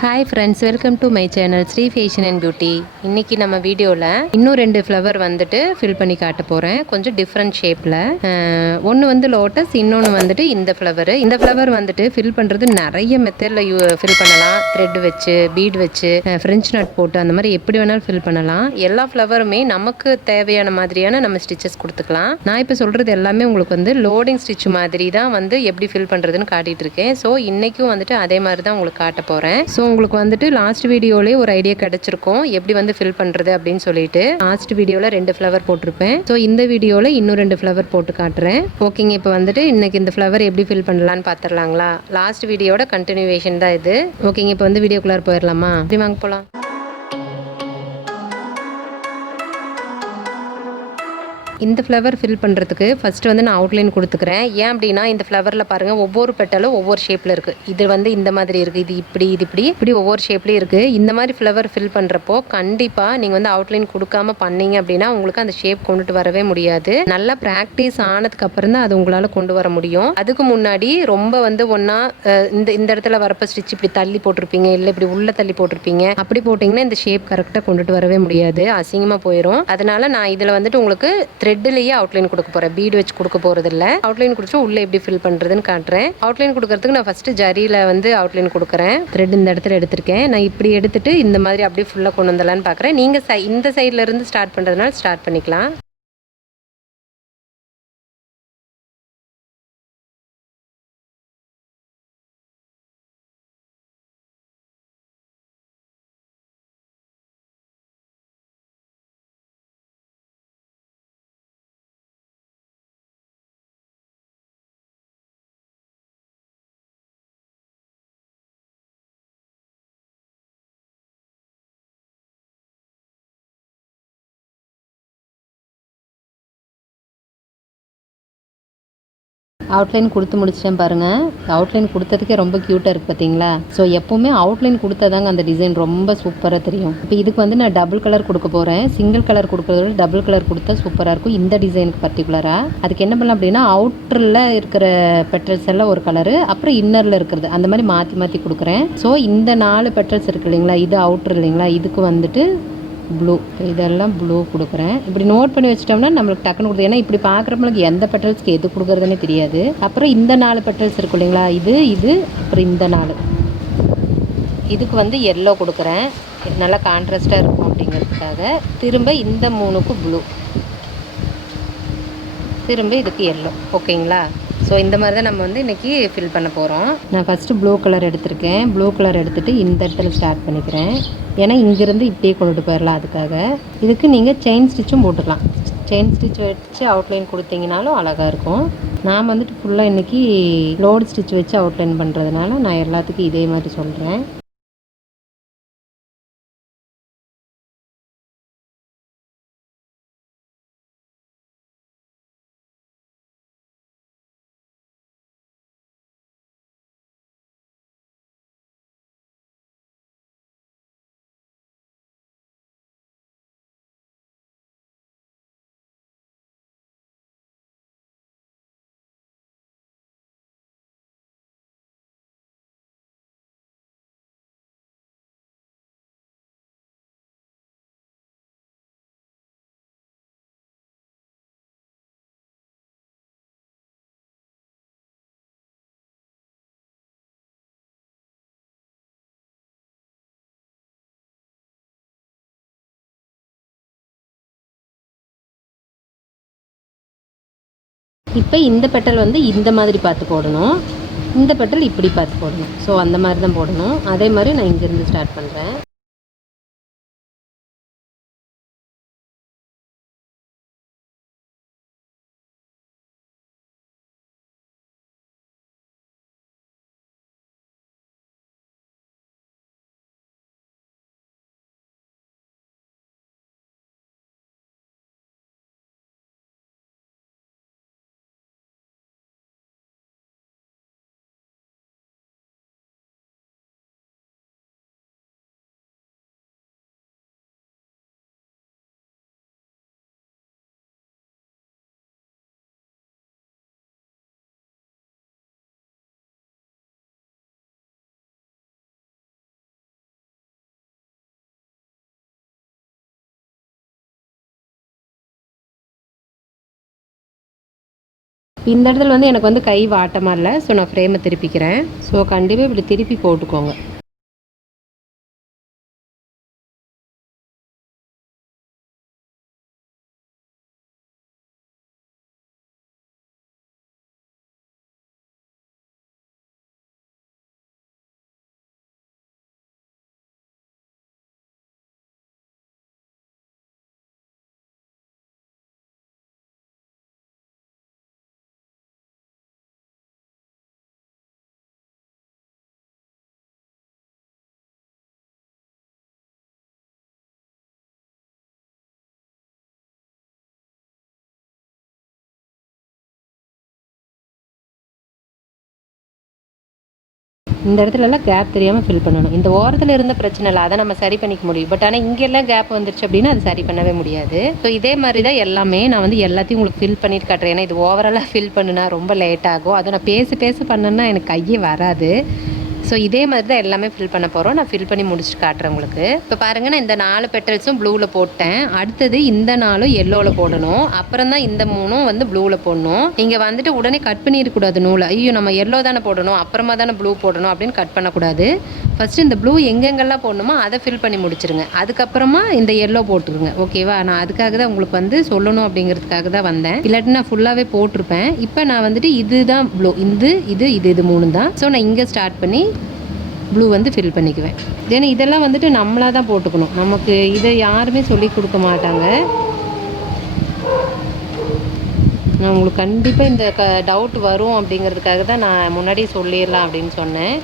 Hi friends, welcome to my channel Sri fashion and beauty. இன்றைக்கி நம்ம வீடியோவில் இன்னும் 2 ஃப்ளவர் வந்துட்டு ஃபில் பண்ணி காட்ட போகிறேன். கொஞ்சம் டிஃப்ரெண்ட் ஷேப்பில். ஒன்று வந்து லோட்டஸ், இன்னொன்று வந்துட்டு இந்த ஃப்ளவர் வந்துட்டு ஃபில் பண்ணுறது நிறைய மெத்தடில் ஃபில் பண்ணலாம். த்ரெட் வச்சு, பீட் வச்சு, ஃப்ரெஞ்ச் நட் போட்டு, அந்த மாதிரி எப்படி வேணாலும் ஃபில் பண்ணலாம். எல்லா ஃப்ளவருமே நமக்கு தேவையான மாதிரியான நம்ம ஸ்டிச்சஸ் கொடுத்துக்கலாம். நான் இப்போ சொல்கிறது எல்லாமே உங்களுக்கு வந்து லோடிங் ஸ்டிச் மாதிரி தான் வந்து எப்படி ஃபில் பண்ணுறதுன்னு காட்டிகிட்டு இருக்கேன். ஸோ இன்றைக்கும் வந்துட்டு அதே மாதிரி தான் உங்களுக்கு காட்ட போகிறேன். ஸோ உங்களுக்கு வந்துட்டு லாஸ்ட் வீடியோலேயே ஒரு ஐடியா கிடைச்சிருக்கும் எப்படி வந்து ஃபில் பண்ணுறது அப்படின்னு சொல்லிட்டு. லாஸ்ட் வீடியோவில் 2 ஃப்ளவர் போட்டிருப்பேன். ஸோ இந்த வீடியோவில் இன்னும் 2 ஃப்ளவர் போட்டு காட்டுறேன். ஓகேங்க, இப்போ வந்துட்டு இன்னைக்கு இந்த ஃப்ளவர் எப்படி ஃபில் பண்ணலான்னு பார்த்துடலாங்களா? லாஸ்ட் வீடியோட கண்டினியூவேஷன் தான் இது. ஓகேங்க, இப்போ வந்து வீடியோக்குள்ளார போயிடலாமா? சரி, வாங்க போகலாம். இந்த ஃப்ளவர் ஃபில் பண்ணுறதுக்கு ஃபஸ்ட்டு வந்து நான் அவுட்லைன் கொடுத்துக்கிறேன். ஏன் அப்படின்னா இந்த ஃப்ளவரில் பாருங்கள், ஒவ்வொரு பெட்டலும் ஒவ்வொரு ஷேப்பில் இருக்குது. இது வந்து இந்த மாதிரி இருக்குது, இது இப்படி ஒவ்வொரு ஷேப்லேயும் இருக்குது. இந்த மாதிரி ஃப்ளவர் ஃபில் பண்ணுறப்போ கண்டிப்பாக நீங்கள் வந்து அவுட்லைன் கொடுக்காம பண்ணீங்க அப்படின்னா உங்களுக்கு அந்த ஷேப் கொண்டுட்டு வரவே முடியாது. நல்லா ப்ராக்டிஸ் ஆனதுக்கு அப்புறம் தான் அது உங்களால் கொண்டு வர முடியும். அதுக்கு முன்னாடி ரொம்ப வந்து ஒன்றா இந்த இடத்துல வரப்போ ஸ்டிச் இப்படி தள்ளி போட்டிருப்பீங்க, இல்லை இப்படி உள்ள தள்ளி போட்டிருப்பீங்க. அப்படி போட்டிங்கன்னா இந்த ஷேப் கரெக்டாக கொண்டுட்டு வரவே முடியாது, அசிங்கமாக போயிடும். அதனால் நான் இதில் வந்துட்டு உங்களுக்கு த்ரெட்லேயே அவுட்லைன் கொடுக்க போகிறேன். பீடு வச்சு கொடுக்க போகிறது இல்லை. அவுட்லைன் கொடுத்து உள்ளே எப்படி ஃபில் பண்ணுறதுன்னு காட்டுறேன். அவுட்லைன் கொடுக்கறதுக்கு நான் ஃபஸ்ட்டு ஜரியில் வந்து அவுட்லைன் கொடுக்குறேன். த்ரெட் இந்த இடத்துல எடுத்திருக்கேன். நான் இப்படி எடுத்துட்டு இந்த மாதிரி அப்படியே ஃபுல்லாக கொண்டு வந்துடலான்னு பார்க்குறேன். நீங்கள் இந்த சைடில் இருந்து ஸ்டார்ட் பண்ணுறதுனால ஸ்டார்ட் பண்ணிக்கலாம். அவுட்லைன் கொடுத்து முடிச்சிட்டேன் பாருங்கள். அவுட்லைன் கொடுத்ததுக்கே ரொம்ப க்யூட்டாக இருக்குது பார்த்தீங்களா? ஸோ எப்போவுமே அவுட்லைன் கொடுத்தாதாங்க அந்த டிசைன் ரொம்ப சூப்பராக தெரியும். இப்போ இதுக்கு வந்து நான் டபுள் கலர் கொடுக்க போகிறேன். சிங்கிள் கலர் கொடுக்குறத விட டபுள் கலர் கொடுத்தா சூப்பராக இருக்கும் இந்த டிசைனுக்கு பர்டிகுலராக. அதுக்கு என்ன பண்ணலாம் அப்படின்னா, அவுட்டரில் இருக்கிற பெட்டல்ஸ் எல்லாம் ஒரு கலரு, அப்புறம் இன்னரில் இருக்கிறது அந்த மாதிரி மாற்றி மாற்றி கொடுக்குறேன். ஸோ இந்த 4 பெட்டல்ஸ் இருக்குது இல்லைங்களா, இது அவுட்ரு இல்லைங்களா, இதுக்கு வந்துட்டு ப்ளூ, இதெல்லாம் ப்ளூ கொடுக்குறேன். இப்படி நோட் பண்ணி வச்சிட்டோம்னா நம்மளுக்கு டக்குன்னு கொடுத்து, ஏன்னா இப்படி பார்க்குறப்பங்களுக்கு எந்த பெட்டல்ஸ்க்கு எது கொடுக்குறதுனே தெரியாது. அப்புறம் இந்த 4 பெட்டல்ஸ் இருக்கும் இல்லைங்களா, இது அப்புறம் இந்த 4, இதுக்கு வந்து எல்லோ கொடுக்குறேன். நல்லா கான்ட்ராஸ்டாக இருக்கும் அப்படிங்கிறதுக்காக. திரும்ப இந்த 3க்கு ப்ளூ, திரும்ப இதுக்கு எல்லோ. ஓகேங்களா? ஸோ இந்த மாதிரி தான் நம்ம வந்து இன்றைக்கி ஃபில் பண்ண போகிறோம். நான் ஃபஸ்ட்டு ப்ளூ கலர் எடுத்திருக்கேன். ப்ளூ கலர் எடுத்துகிட்டு இந்த இடத்துல ஸ்டார்ட் பண்ணிக்கிறேன். ஏன்னா இங்கேருந்து இப்படியே கொண்டுட்டு போயிடலாம். அதுக்காக இதுக்கு நீங்கள் செயின் ஸ்டிச்சும் போட்டுக்கலாம். செயின் ஸ்டிச் வச்சு அவுட்லைன் கொடுத்தீங்கனாலும் அழகாக இருக்கும். நான் வந்துட்டு ஃபுல்லாக இன்றைக்கி லோடு ஸ்டிச் வச்சு அவுட்லைன் பண்ணுறதுனால நான் எல்லாத்துக்கும் இதே மாதிரி சொல்கிறேன். இப்போ இந்த பெட்டல் வந்து இந்த மாதிரி பார்த்து போடணும், இந்த பெட்டல் இப்படி பார்த்து போடணும். ஸோ அந்த மாதிரி தான் போடணும். அதே மாதிரி நான் இங்கேருந்து ஸ்டார்ட் பண்ணுறேன். இந்த இடத்துல வந்து எனக்கு வந்து கை வாட்டமாக இல்லை. ஸோ நான் ஃப்ரேமை திருப்பிக்கிறேன். ஸோ கண்டிப்பாக இப்படி திருப்பி போட்டுக்கோங்க. இந்த இடத்துலலாம் கேப் தெரியாமல் ஃபில் பண்ணணும். இந்த ஓரத்தில் இருந்த பிரச்சனை இல்லை, அதை நம்ம சரி பண்ணிக்க முடியும். பட் ஆனால் இங்கெல்லாம் கேப் வந்துருச்சு அப்படின்னா அது சரி பண்ணவே முடியாது. ஸோ இதே மாதிரி தான் எல்லாமே நான் வந்து எல்லாத்தையும் உங்களுக்கு ஃபில் பண்ணிட்டு காட்டுறேன். ஏன்னா இது ஓவராலாக ஃபில் பண்ணுனா ரொம்ப லேட் ஆகும். அதுவும் நான் பேச பண்ணேன்னா எனக்கு கையே வராது. ஸோ இதே மாதிரி தான் எல்லாமே ஃபில் பண்ண போகிறோம். நான் ஃபில் பண்ணி முடிச்சுட்டு காட்டுறேன் உங்களுக்கு. இப்போ பாருங்கள், நான் இந்த 4 பெட்டல்ஸும் ப்ளூவில் போட்டேன். அடுத்தது இந்த 4 எல்லோவில் போடணும். அப்புறம் தான் இந்த 3 வந்து ப்ளூவில் போடணும். நீங்கள் வந்துட்டு உடனே கட் பண்ணிடக்கூடாது நூலை. ஐயோ நம்ம எல்லோ தானே போடணும், அப்புறமா தானே ப்ளூ போடணும் அப்படின்னு கட் பண்ணக்கூடாது. ஃபஸ்ட்டு இந்த ப்ளூ எங்கெங்கெல்லாம் போடணுமோ அதை ஃபில் பண்ணி முடிச்சிருங்க. அதுக்கப்புறமா இந்த எல்லோ போட்டுருங்க. ஓகேவா? நான் அதுக்காக தான் உங்களுக்கு வந்து சொல்லணும் அப்படிங்கிறதுக்காக தான் வந்தேன். இல்லாட்டி நான் ஃபுல்லாகவே போட்டிருப்பேன். இப்போ நான் வந்துட்டு இதுதான் ப்ளூ, இது 3 தான். ஸோ நான் இங்கே ஸ்டார்ட் பண்ணி ப்ளூ வந்து ஃபில் பண்ணிக்குவேன். ஏன்னா இதெல்லாம் வந்துட்டு நம்மளாக தான் போட்டுக்கணும். நமக்கு இதை யாருமே சொல்லி கொடுக்க மாட்டாங்க. நான் உங்களுக்கு கண்டிப்பாக இந்த டவுட் வரும் அப்படிங்கிறதுக்காக தான் நான் முன்னாடியே சொல்லிடலாம் அப்படின்னு சொன்னேன்.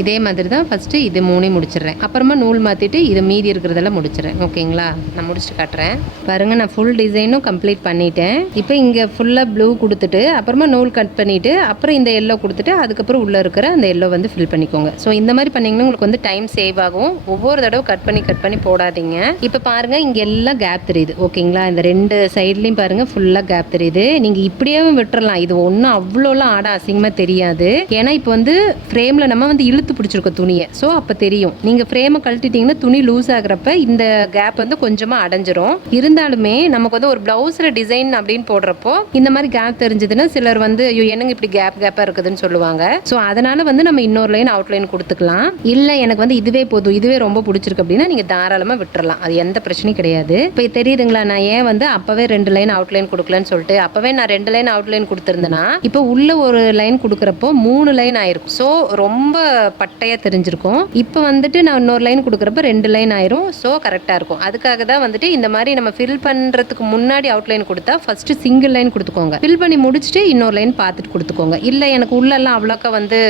இதே மாதிரி தான் ஃபஸ்ட்டு இது 3 முடிச்சிடுறேன். அப்புறமா நூல் மாற்றிட்டு இதை மீதி இருக்கிறதெல்லாம் முடிச்சிடுறேன். ஓகேங்களா? நான் முடிச்சுட்டு காட்டுறேன். பாருங்கள், நான் ஃபுல் டிசைனும் கம்ப்ளீட் பண்ணிட்டேன். இப்போ இங்கே ஃபுல்லாக ப்ளூ கொடுத்துட்டு அப்புறமா நூல் கட் பண்ணிவிட்டு அப்புறம் இந்த எல்லோ கொடுத்துட்டு அதுக்கப்புறம் உள்ளே இருக்கிற அந்த எல்லோ வந்து ஃபில் பண்ணிக்கோங்க. ஸோ இந்த மாதிரி பண்ணிங்கன்னா உங்களுக்கு வந்து டைம் சேவ் ஆகும். ஒவ்வொரு தடவை கட் பண்ணி போடாதீங்க. இப்போ பாருங்கள், இங்கே எல்லாம் கேப் தெரியுது. ஓகேங்களா? இந்த 2 சைட்லேயும் பாருங்கள் ஃபுல்லாக கேப் தெரியுது. நீங்கள் இப்படியே விட்டுறலாம். இது ஒன்றும் அவ்வளோலாம் ஆட அசிங்கமாக தெரியாது. ஏன்னா இப்போ வந்து ஃப்ரேமில் நம்ம வந்து இழுத்து பிடிச்சிருக்க துணியை. ஸோ அப்போ தெரியும். நீங்கள் ஃப்ரேமை கழட்டிட்டீங்கன்னா துணி லூஸ் ஆகிறப்ப இந்த கேப் வந்து கொஞ்சமாக அடைஞ்சிரும். இருந்தாலுமே நமக்கு வந்து ஒரு ப்ளவுஸில் டிசைன் அப்படின்னு போடுறப்போ இந்த மாதிரி கேப் தெரிஞ்சதுன்னா சிலர் வந்து ஐயோ என்னங்க இப்படி கேப்பாக இருக்குதுன்னு சொல்லுவாங்க. ஸோ அதனால வந்து நம்ம இன்னொரு லைன் அவுட்லைன் கொடுத்துக்கலாம். இல்லை எனக்கு வந்து இதுவே போதும், இதுவே ரொம்ப பிடிச்சிருக்கு அப்படின்னா நீங்கள் தாராளமாக விட்டுறலாம். அது எந்த பிரச்சனையும் கிடையாது. இப்போ தெரியுதுங்களா நான் ஏன் வந்து அப்போவே 2 லைன் அவுட்லைன் கொடுக்கலன்னு சொல்லிட்டு. அப்போவே நான் 2 லைன் அவுட்லைன் கொடுத்துருந்தேன்னா இப்போ உள்ள ஒரு லைன் கொடுக்குறப்போ 3 லைன் ஆயிருக்கும். ஸோ ரொம்ப பட்டையாக தெரிஞ்சிருக்கும். இப்போ வந்துட்டு நான் இன்னொரு லைன் கொடுக்குறப்ப 2 லைன் ஆயிரும். ஸோ கரெக்டாக இருக்கும். அதுக்காக தான் வந்துட்டு இந்த மாதிரி நம்ம ஃபில் பண்ணுறதுக்கு முன்னாடி அவுட்லைன் கொடுத்தா ஃபர்ஸ்ட் சிங்கிள் லைன் கொடுத்துக்கோங்க. ஃபில் பண்ணி முடிச்சுட்டு இன்னொரு லைன் பார்த்துட்டு கொடுத்துக்கோங்க. இல்லை எனக்கு உள்ளெல்லாம் அவ்வளோக்கா வந்து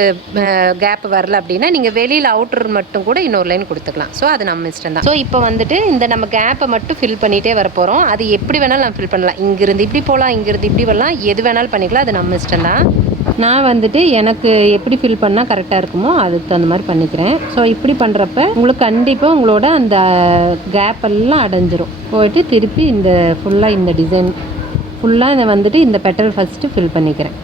கேப் வரல அப்படின்னா நீங்கள் வெளியில் அவுட்டர் மட்டும் கூட இன்னொரு லைன் கொடுத்துக்கலாம். ஸோ அது நம்ம இஷ்டம் தான். ஸோ இப்போ வந்துட்டு இந்த நம்ம கேப்பை மட்டும் ஃபில் பண்ணிகிட்டே வர போகிறோம். அது எப்படி வேணாலும் நான் ஃபில் பண்ணலாம். இங்கிருந்து இப்படி போகலாம், இங்கிருந்து இப்படி வரலாம், எது வேணாலும் பண்ணிக்கலாம். அது நம்ம இஷ்டம் தான். நான் வந்துட்டு எனக்கு எப்படி ஃபில் பண்ணால் கரெக்டாக இருக்குமோ அதுக்கு தகுந்த மாதிரி பண்ணிக்கிறேன். ஸோ இப்படி பண்ணுறப்ப உங்களுக்கு கண்டிப்பாக உங்களோட அந்த கேப் எல்லாம் அடைஞ்சிரும். போயிட்டு திருப்பி இந்த ஃபுல்லாக இந்த டிசைன் ஃபுல்லாக இதை வந்துட்டு இந்த பெட்டல் ஃபஸ்ட்டு ஃபில் பண்ணிக்கிறேன்.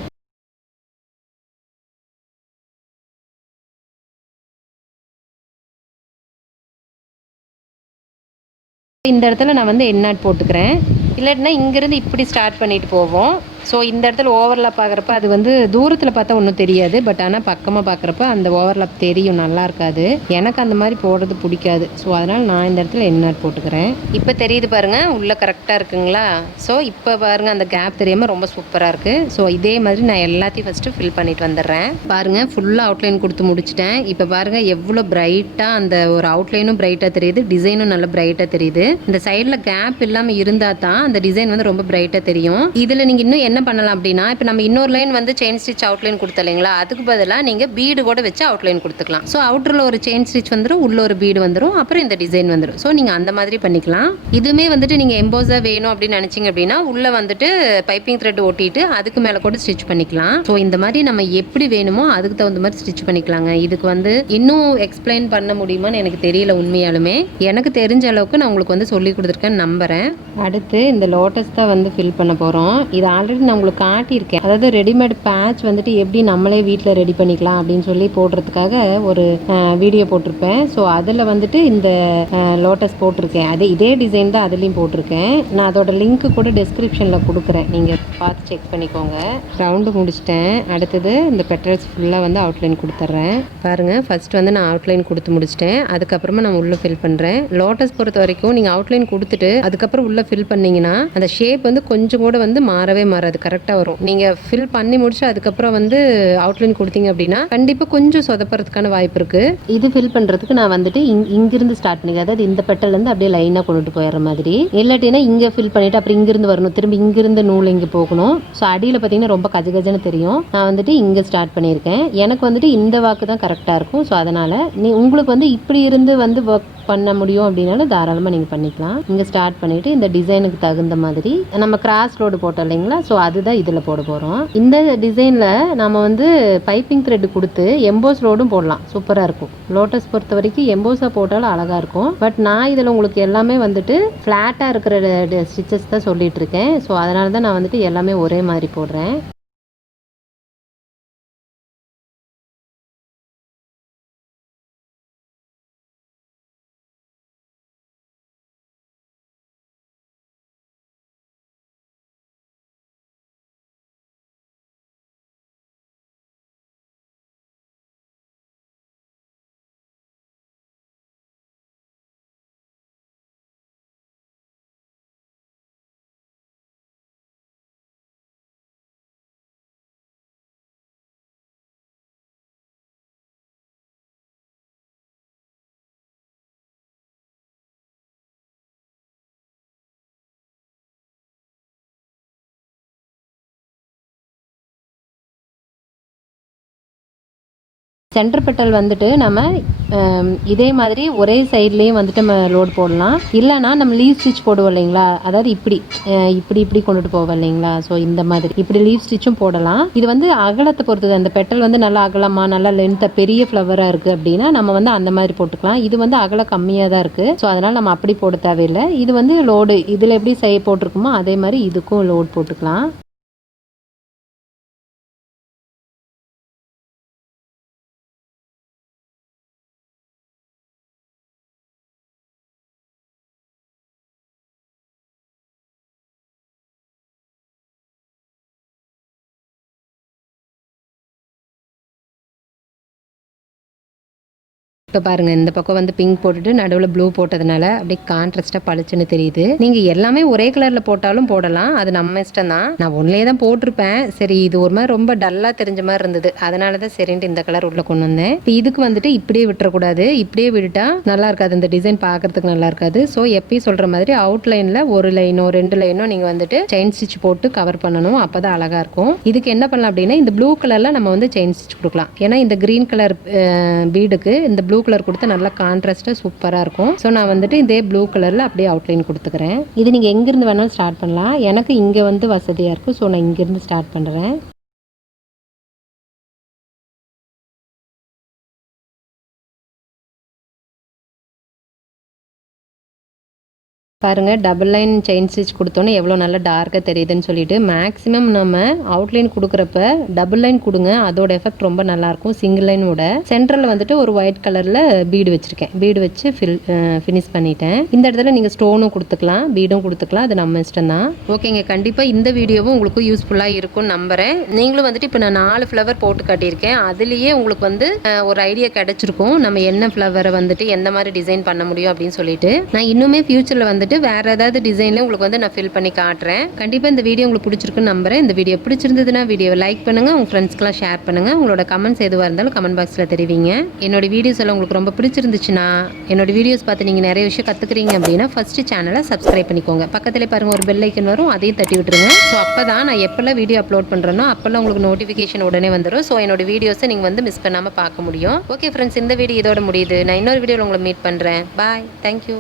இந்த இடத்துல நான் வந்து எண்ணாட் போட்டுக்கிறேன். இல்லாட்டினா இங்கேருந்து இப்படி ஸ்டார்ட் பண்ணிட்டு போவோம். ஸோ இந்த இடத்துல ஓவர்லாப் பார்க்குறப்ப அது வந்து தூரத்தில் பார்த்தா ஒன்றும் தெரியாது. பட் ஆனால் பக்கமாக பார்க்குறப்ப அந்த ஓவர்லாப் தெரியும், நல்லா இருக்காது. எனக்கு அந்த மாதிரி போடுறது பிடிக்காது. ஸோ அதனால் நான் இந்த இடத்துல எண்ணாட் போட்டுக்கிறேன். இப்போ தெரியுது பாருங்கள், உள்ளே கரெக்டாக இருக்குங்களா? ஸோ இப்போ பாருங்கள் அந்த கேப் தெரியாமல் ரொம்ப சூப்பராக இருக்குது. ஸோ இதே மாதிரி நான் எல்லாத்தையும் ஃபஸ்ட்டு ஃபில் பண்ணிட்டு வந்துடுறேன். பாருங்கள் ஃபுல்லாக அவுட்லைன் கொடுத்து முடிச்சிட்டேன். இப்போ பாருங்கள் எவ்வளோ பிரைட்டாக அந்த ஒரு அவுட்லைனும் பிரைட்டாக தெரியுது, டிசைனும் நல்லா பிரைட்டாக தெரியுது. இந்த சைடில் கேப் இல்லாமல் இருந்தால் தான் அந்த டிசைன் வந்து ரொம்ப பிரைட்டாக தெரியும். இதில் நீங்கள் இன்னும் என்ன என்ன பண்ணலாம் அப்படின்னா, இப்போ நம்ம இன்னொரு லைன் வந்து செயின் ஸ்டிச் அவுட்லைன் கொடுத்த இல்லைங்களா, அதுக்கு பதிலாக நீங்கள் பீடு கூட வச்சு அவுட்லைன் கொடுத்துக்கலாம். ஸோ அவுட்டரில் ஒரு செயின் ஸ்டிச் வந்துடும், உள்ள ஒரு பீடு வந்துடும், அப்புறம் இந்த டிசைன் வந்துடும். ஸோ நீங்கள் அந்த மாதிரி பண்ணிக்கலாம். இதுவுமே வந்துட்டு நீங்கள் எம்போஸாக வேணும் அப்படின்னு நினச்சிங்க அப்படின்னா உள்ளே வந்துட்டு பைப்பிங் த்ரெட் ஒட்டிட்டு அதுக்கு மேலே கூட ஸ்டிச் பண்ணிக்கலாம். ஸோ இந்த மாதிரி நம்ம எப்படி வேணுமோ அதுக்கு தகுந்த மாதிரி ஸ்டிச் பண்ணிக்கலாங்க. இதுக்கு வந்து இன்னும் எக்ஸ்பிளைன் பண்ண முடியுமான்னு எனக்கு தெரியல. உண்மையாலுமே எனக்கு தெரிஞ்ச அளவுக்கு நான் உங்களுக்கு வந்து சொல்லி கொடுத்துருக்கேன்னு நம்புகிறேன். அடுத்து இந்த லோட்டஸ் தான் வந்து ஃபில் பண்ண போகிறோம். இது ஆல்ரெடி நான் உங்களுக்கு காட்டியிருக்கேன். அதாவது ரெடிமேட் பேட்ச் வந்துட்டு எப்படி நம்மளே வீட்டில் ரெடி பண்ணிக்கலாம் அப்படின்னு சொல்லி போடுறதுக்காக ஒரு வீடியோ போட்டிருப்பேன். ஸோ அதில் வந்துட்டு இந்த லோட்டஸ் போட்டிருக்கேன். இதே டிசைன் தான் அதுலேயும் போட்டிருக்கேன். நான் அதோட லிங்க்கு கூட டிஸ்கிரிப்ஷனில் கொடுக்குறேன், நீங்கள் பார்த்து செக் பண்ணிக்கோங்க. ரவுண்டு முடிச்சிட்டேன். அடுத்தது இந்த பெட்டல்ஸ் ஃபுல்லாக வந்து அவுட்லைன் கொடுத்துட்றேன். பாருங்கள், ஃபர்ஸ்ட் வந்து நான் அவுட்லைன் கொடுத்து முடிச்சிட்டேன். அதுக்கப்புறமா நான் உள்ளே ஃபில் பண்ணுறேன். லோட்டஸ் பொறுத்த வரைக்கும் நீங்கள் அவுட்லைன் கொடுத்துட்டு அதுக்கப்புறம் உள்ளே ஃபில் பண்ணிங்கன்னா அந்த ஷேப் வந்து கொஞ்சம் கூட வந்து மாறவே மாறாது, கரெக்டாக வரும். நீங்கள் ஃபில் பண்ணி முடிச்சு அதுக்கப்புறம் வந்து அவுட்லைன் கொடுத்தீங்க அப்படின்னா கண்டிப்பாக கொஞ்சம் சொதப்புறதுக்கான வாய்ப்பு இருக்குது. இது ஃபில் பண்ணுறதுக்கு நான் வந்துட்டு இங்கிருந்து ஸ்டார்ட் பண்ணிக்கிறேன். அதாவது இந்த பெட்டல்லேருந்து அப்படியே லைனாக கொண்டுட்டு போயிடுற மாதிரி. இல்லாட்டினா இங்கே ஃபில் பண்ணிவிட்டு அப்புறம் இங்கிருந்து வரணும், திரும்பி இங்கிருந்து நூல் இங்கே போகணும். ஸோ அடியில் பார்த்தீங்கன்னா ரொம்ப கஜகஜன்னு தெரியும். நான் வந்துட்டு இங்கே ஸ்டார்ட் பண்ணியிருக்கேன். எனக்கு வந்துட்டு இந்த வாக்கு தான் கரெக்டாக இருக்கும். ஸோ அதனால் உங்களுக்கு வந்து இப்படி இருந்து வந்து ஒர்க் பண்ண முடியும் அப்படின்னாலும் தாராளமாக நீங்கள் பண்ணிக்கலாம். இங்கே ஸ்டார்ட் பண்ணிவிட்டு இந்த டிசைனுக்கு தகுந்த மாதிரி நம்ம கிராஸ் ரோடு போட்டோம் இல்லைங்களா, ஸோ அதுதான் இதில் போட போகிறோம். இந்த டிசைனில் நம்ம வந்து பைப்பிங் த்ரெட் கொடுத்து எம்போஸ் ரோடும் போடலாம், சூப்பராக இருக்கும். லோட்டஸ் பொறுத்த வரைக்கும் எம்போஸாக போட்டாலும் அழகாக இருக்கும். பட் நான் இதில் உங்களுக்கு எல்லாமே வந்துட்டு ஃப்ளாட்டாக இருக்கிற ஸ்டிச்சஸ் தான் சொல்லிட்டு இருக்கேன். ஸோ அதனால தான் நான் வந்துட்டு எல்லாமே ஒரே மாதிரி போடுறேன். சென்டர் பெட்டல் வந்துட்டு நம்ம இதே மாதிரி ஒரே சைட்லேயும் வந்துட்டு நம்ம லோட் போடலாம். இல்லைனா நம்ம லீவ் ஸ்டிச் போடுவோம் இல்லைங்களா, அதாவது இப்படி இப்படி கொண்டுட்டு போவோம் இல்லைங்களா, ஸோ இந்த மாதிரி இப்படி லீவ் ஸ்டிச்சும் போடலாம். இது வந்து அகலத்தை பொறுத்தது. அந்த பெட்டல் வந்து நல்லா அகலமாக நல்லா லென்த்தாக பெரிய ஃப்ளவராக இருக்குது அப்படின்னா நம்ம வந்து அந்த மாதிரி போட்டுக்கலாம். இது வந்து அகலம் கம்மியாக தான் இருக்குது. ஸோ அதனால் நம்ம அப்படி போட தேவையில்லை. இது வந்து லோடு இதில் எப்படி போட்டிருக்குமோ அதே மாதிரி இதுக்கும் லோட் போட்டுக்கலாம். இப்போ பாருங்கள், இந்த பக்கம் வந்து பிங்க் போட்டுட்டு நடுவில் ப்ளூ போட்டதுனால அப்படியே கான்ட்ராஸ்ட்டாக பளிச்சுன்னு தெரியுது. நீங்கள் எல்லாமே ஒரே கலரில் போட்டாலும் போடலாம், அது நம்ம இஷ்டம் தான். நான் ஒன்றிலே தான் போட்டிருப்பேன். சரி, இது ஒரு மாதிரி ரொம்ப டல்லாக தெரிஞ்ச மாதிரி இருந்தது, அதனால தான் சரின்ட்டு இந்த கலர் உள்ளே கொண்டு வந்தேன். இப்போ இதுக்கு வந்துட்டு இப்படியே விட்டுறக்கூடாது. இப்படியே விட்டுட்டா நல்லா இருக்காது, இந்த டிசைன் பார்க்கறதுக்கு நல்லா இருக்காது. ஸோ எப்பயும் சொல்கிற மாதிரி அவுட்லைனில் ஒரு லைனோ 2 லைனோ நீங்கள் வந்துட்டு செயின் ஸ்டிச் போட்டு கவர் பண்ணணும், அப்போ தான் அழகாக இருக்கும். இதுக்கு என்ன பண்ணலாம் அப்படின்னா இந்த ப்ளூ கலரில் நம்ம வந்து செயின் ஸ்டிச் கொடுக்கலாம். ஏன்னா இந்த க்ரீன் கலர் பீடுக்கு இந்த ப்ளூ கலர் கொடுத்து நல்லா கான்ட்ராஸ்ட்டாக சூப்பராக இருக்கும். ஸோ நான் வந்துட்டு இதே ப்ளூ கலரில் அப்படியே அவுட்லைன் கொடுத்துக்கிறேன். இது நீங்கள் எங்கேருந்து வேணாலும் ஸ்டார்ட் பண்ணலாம். எனக்கு இங்கே வந்து வசதியாக இருக்கும். ஸோ நான் இங்கேருந்து ஸ்டார்ட் பண்ணுறேன். பாருங்கள், டபுள் லைன் செயின் ஸ்டிச் கொடுத்தோன்னே எவ்வளோ நல்லா டார்க்காக தெரியுதுன்னு சொல்லிட்டு மேக்ஸிமம் நம்ம அவுட்லைன் கொடுக்குறப்ப டபுள் லைன் கொடுங்க, அதோட எஃபெக்ட் ரொம்ப நல்லாயிருக்கும். சிங்கிள் லைனோட சென்ட்ரலில் வந்துட்டு ஒரு ஒயிட் கலரில் பீடு வச்சுருக்கேன். பீடு வச்சு ஃபினிஷ் பண்ணிட்டேன். இந்த இடத்துல நீங்கள் ஸ்டோனும் கொடுத்துக்கலாம், பீடும் கொடுத்துக்கலாம், அது நம்ம இஷ்டம் தான். ஓகேங்க, கண்டிப்பாக இந்த வீடியோவும் உங்களுக்கு யூஸ்ஃபுல்லாக இருக்கும்னு நம்புகிறேன். நீங்களும் வந்துட்டு இப்போ நான் 4 ஃப்ளவர் போட்டு காட்டியிருக்கேன். அதுலேயே உங்களுக்கு வந்து ஒரு ஐடியா கிடச்சிருக்கும் நம்ம என்ன ஃப்ளவரை வந்துட்டு எந்த மாதிரி டிசைன் பண்ண முடியும் அப்படின்னு சொல்லிட்டு. நான் இன்னுமே ஃபியூச்சரில் வந்துட்டு வந்துட்டு வேறு ஏதாவது டிசைனில் உங்களுக்கு வந்து நான் ஃபில் பண்ணி காட்டுறேன். கண்டிப்பாக இந்த வீடியோ உங்களுக்கு பிடிச்சிருக்குன்னு நம்புறேன். இந்த வீடியோ பிடிச்சிருந்ததுன்னா வீடியோவை லைக் பண்ணுங்கள், உங்கள் ஃப்ரெண்ட்ஸ்க்கெலாம் ஷேர் பண்ணுங்கள். உங்களோட கமெண்ட்ஸ் எதுவாக இருந்தாலும் கமெண்ட் பாக்ஸில் தெரிவிங்க. என்னோட வீடியோஸ் எல்லாம் உங்களுக்கு ரொம்ப பிடிச்சிருந்துச்சுன்னா, என்னோட வீடியோஸ் பார்த்து நீங்கள் நிறைய விஷயம் கற்றுக்குறீங்க அப்படின்னா ஃபஸ்ட்டு சேனலை சப்ஸ்கிரைப் பண்ணிக்கோங்க. பக்கத்தில் பாருங்கள் ஒரு பெல் ஐக்கன் வரும், அதையும் தட்டி விட்டுருங்க. ஸோ அப்போ தான் நான் எப்போல்லாம் வீடியோ அப்லோட் பண்ணுறேனோ அப்போல்லாம் உங்களுக்கு நோட்டிஃபிகேஷன் உடனே வந்துடும். ஸோ என்னோட வீடியோஸை நீங்கள் வந்து மிஸ் பண்ணாமல் பார்க்க முடியும். ஓகே ஃப்ரெண்ட்ஸ், இந்த வீடியோ இதோட முடியுது. நான் இன்னொரு வீடியோவில் உங்களை மீட் பண்ணுறேன். பாய், தேங்க்யூ.